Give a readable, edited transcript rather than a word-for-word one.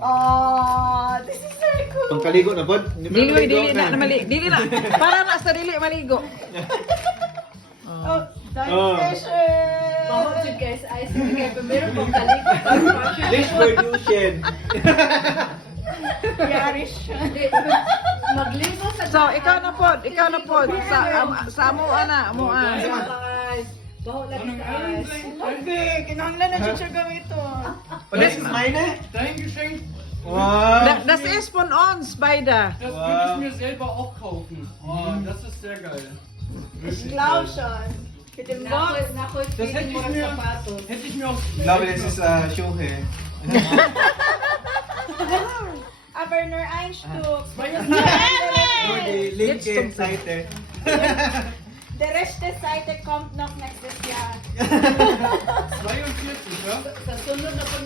Oh, this is very cool. Pangkaligo na pod. Dili na mali. Dili na. Para na sa dili maligo. Oh, dive station. Bawal yun guys, ice cream kaya meron pong kalit. Dish pollution. Yari siya. Magligo sa So, ikaw na pod. Sa amuan na, amuan. Bawal lagi sa ice. Okay, kinahanglan na siya gamiton. Yes, meine. Dankeschön. Wow. Das ist von uns beide. Das würde ich mir selber auch kaufen. Oh, das ist sehr geil. Ich glaube schon. Mit dem Box. Nakoy, Das hätte ich mir, sapatos. hätte ich mir auch. Ich glaube, das ist Schuhe. Aber nur ein Stück. Nur die linke Seite. Der rechte Seite kommt noch nächstes Jahr. 42, ja? Sa sunod na po